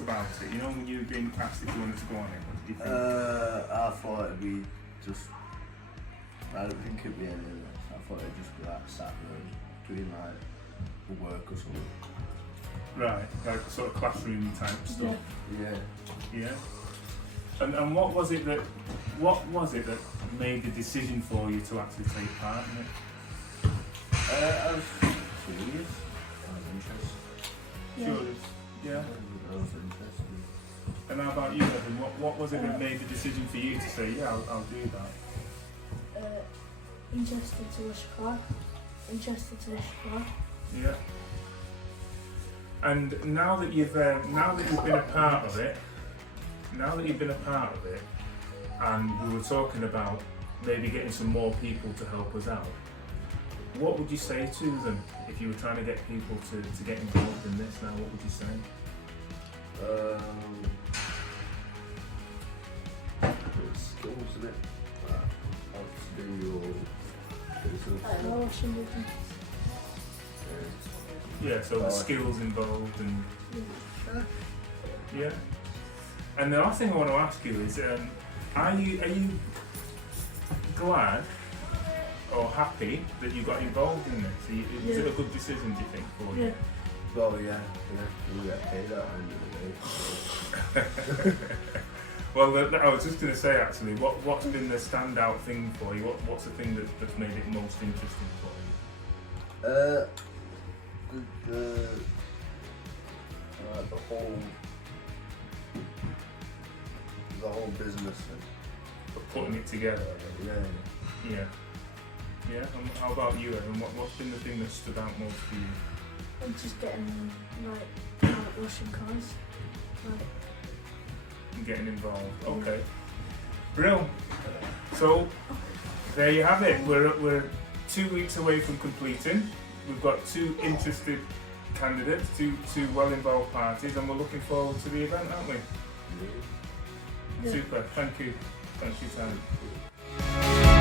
thoughts about it? You know, when you've been asked if you wanted to go on it, what did you think? I thought it'd be just. I don't think it'd be any of this. I thought it'd just be like sat there doing like work or something. Right, like sort of classroom type stuff. Yeah. Yeah. And what was it that made the decision for you to actually take part in it? I was curious. I was interested. Curious. Yeah. I was interested. And how about you, Evan? What was it that made the decision for you to say, yeah, I'll do that? Interested to the squad. Yeah. And now that you've been a part of it, and we were talking about maybe getting some more people to help us out, what would you say to them if you were trying to get people to get involved in this now? What would you say? Skills in it. How to do your business. Yeah, so the skills involved and yeah. And the last thing I want to ask you is, are you glad or happy that you got involved in this? Was it a good decision, do you think, for you? Well, yeah, we get paid at the end of the day. Well, I was just going to say actually, what's been the standout thing for you? What's the thing that's made it most interesting for you? The whole business thing. But putting it together. Yeah. Yeah. And how about you, Evan? What's been the thing that stood out most for you? I'm just getting like Russian cars. And getting involved. Okay. Brilliant. So there you have it. We're 2 weeks away from completing. We've got 2 interested candidates, two well-involved parties, and we're looking forward to the event, aren't we? Yeah. Super. Thank you. Thanks for your time.